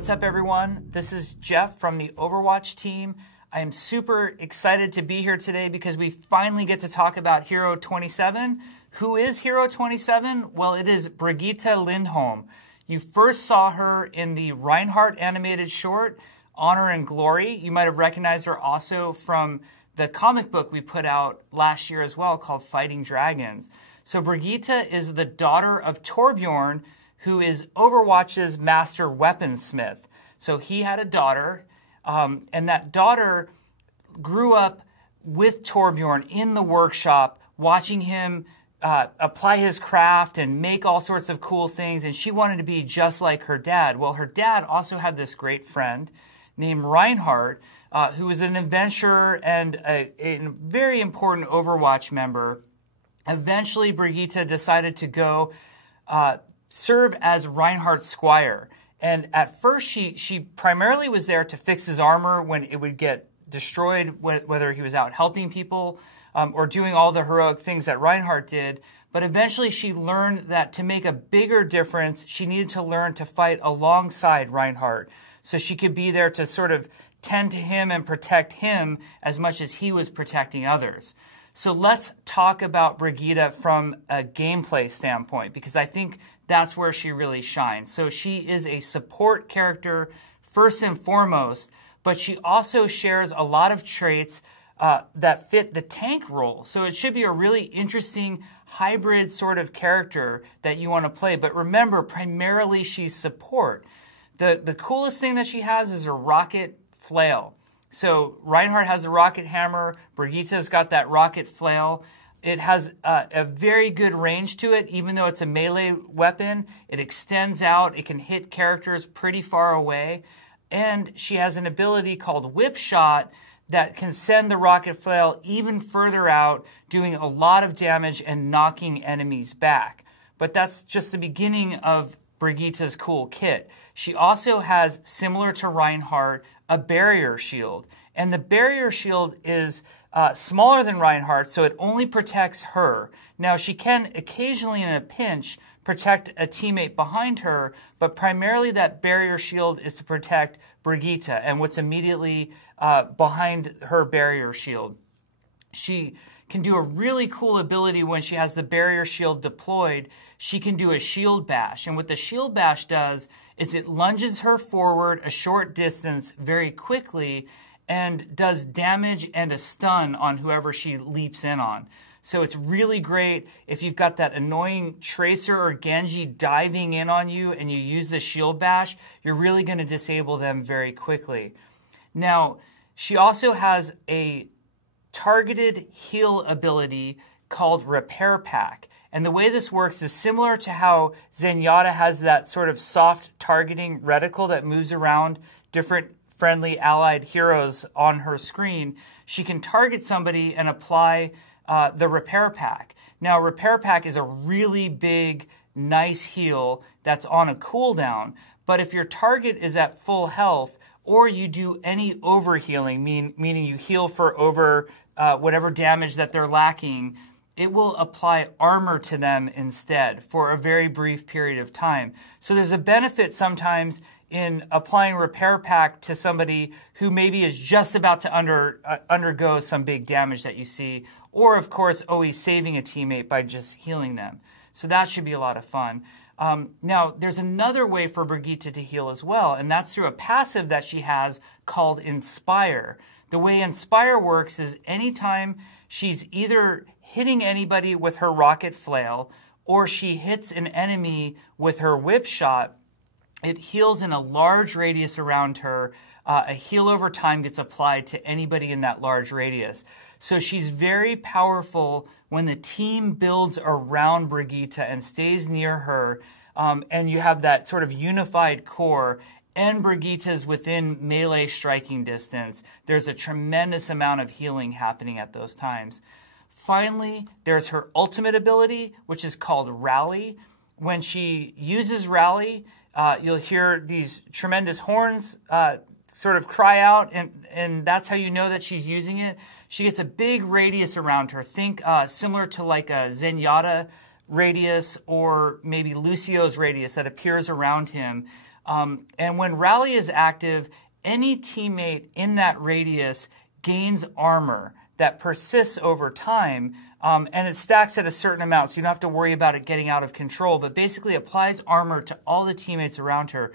What's up, everyone? This is Jeff from the Overwatch team. I am super excited to be here today because we finally get to talk about Hero 27. Who is Hero 27? Well, it is Brigitte Lindholm. You first saw her in the Reinhardt animated short, Honor and Glory. You might have recognized her also from the comic book we put out last year as well called Fighting Dragons. So Brigitte is the daughter of Torbjorn, who is Overwatch's master weaponsmith. So he had a daughter, and that daughter grew up with Torbjorn in the workshop, watching him apply his craft and make all sorts of cool things, and she wanted to be just like her dad. Well, her dad also had this great friend named Reinhardt, who was an adventurer and a very important Overwatch member. Eventually, Brigitte decided to go serve as Reinhardt's squire. And at first, she primarily was there to fix his armor when it would get destroyed, whether he was out helping people or doing all the heroic things that Reinhardt did. But eventually, she learned that to make a bigger difference, she needed to learn to fight alongside Reinhardt, so she could be there to sort of tend to him and protect him as much as he was protecting others. So let's talk about Brigitte from a gameplay standpoint, because I think that's where she really shines. So she is a support character first and foremost, but she also shares a lot of traits that fit the tank role. So it should be a really interesting hybrid sort of character that you want to play. But remember, primarily she's support. The coolest thing that she has is her rocket flail. So Reinhardt has a rocket hammer. Brigitte's got that rocket flail. It has a very good range to it, even though it's a melee weapon. It extends out. It can hit characters pretty far away. And she has an ability called Whip Shot that can send the rocket flail even further out, doing a lot of damage and knocking enemies back. But that's just the beginning of Brigitte's cool kit. She also has, similar to Reinhardt, a barrier shield. And the barrier shield is smaller than Reinhardt, so it only protects her. Now, she can occasionally, in a pinch, protect a teammate behind her, but primarily that barrier shield is to protect Brigitte and what's immediately behind her barrier shield. She can do a really cool ability when she has the barrier shield deployed. She can do a shield bash. And what the shield bash does is it lunges her forward a short distance very quickly and does damage and a stun on whoever she leaps in on. So it's really great if you've got that annoying Tracer or Genji diving in on you and you use the shield bash, you're really going to disable them very quickly. Now, she also has a targeted heal ability called Repair Pack. And the way this works is similar to how Zenyatta has that sort of soft targeting reticle that moves around different friendly allied heroes on her screen. She can target somebody and apply the Repair Pack. Now, Repair Pack is a really big, nice heal that's on a cooldown. But if your target is at full health, or you do any overhealing, meaning you heal for over whatever damage that they're lacking, it will apply armor to them instead for a very brief period of time. So there's a benefit sometimes in applying Repair Pack to somebody who maybe is just about to undergo some big damage that you see, or of course always saving a teammate by just healing them. So that should be a lot of fun. Now, there's another way for Brigitte to heal as well, and that's through a passive that she has called Inspire. The way Inspire works is anytime she's either hitting anybody with her rocket flail or she hits an enemy with her whip shot, it heals in a large radius around her. A heal over time gets applied to anybody in that large radius. So she's very powerful when the team builds around Brigitte and stays near her, and you have that sort of unified core, and Brigitte's within melee striking distance. There's a tremendous amount of healing happening at those times. Finally, there's her ultimate ability, which is called Rally. When she uses Rally, you'll hear these tremendous horns sort of cry out, and that's how you know that she's using it. She gets a big radius around her. Think similar to like a Zenyatta radius or maybe Lucio's radius that appears around him. And when Rally is active, any teammate in that radius gains armor that persists over time, and it stacks at a certain amount, so you don't have to worry about it getting out of control, but basically applies armor to all the teammates around her.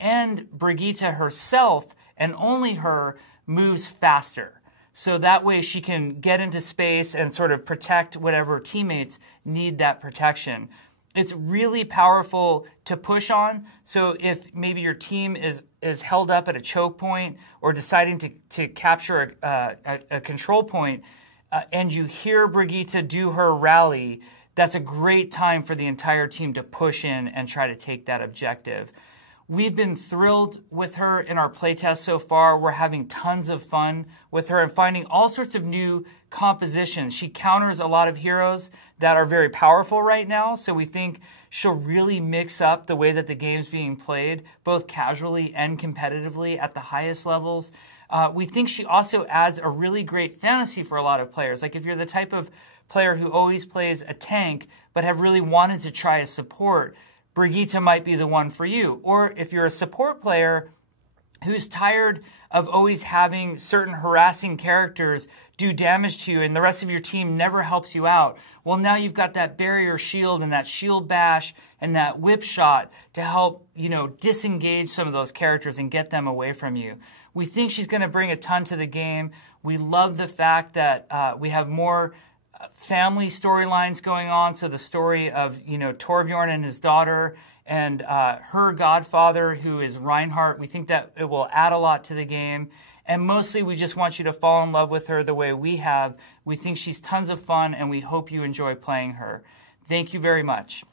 And Brigitte herself, and only her, moves faster. So that way she can get into space and sort of protect whatever teammates need that protection. It's really powerful to push on. So if maybe your team is held up at a choke point or deciding to capture a control point, and you hear Brigitte do her rally, that's a great time for the entire team to push in and try to take that objective. We've been thrilled with her in our playtest so far. We're having tons of fun with her and finding all sorts of new compositions. She counters a lot of heroes that are very powerful right now, so we think she'll really mix up the way that the game's being played, both casually and competitively at the highest levels. We think she also adds a really great fantasy for a lot of players. Like if you're the type of player who always plays a tank but have really wanted to try a support, Brigitte might be the one for you. Or if you're a support player who's tired of always having certain harassing characters do damage to you and the rest of your team never helps you out, well, now you've got that barrier shield and that shield bash and that whip shot to help, disengage some of those characters and get them away from you. We think she's going to bring a ton to the game. We love the fact that we have more family storylines going on. So the story of, Torbjorn and his daughter and her godfather, who is Reinhardt. We think that it will add a lot to the game. And mostly we just want you to fall in love with her the way we have. We think she's tons of fun and we hope you enjoy playing her. Thank you very much.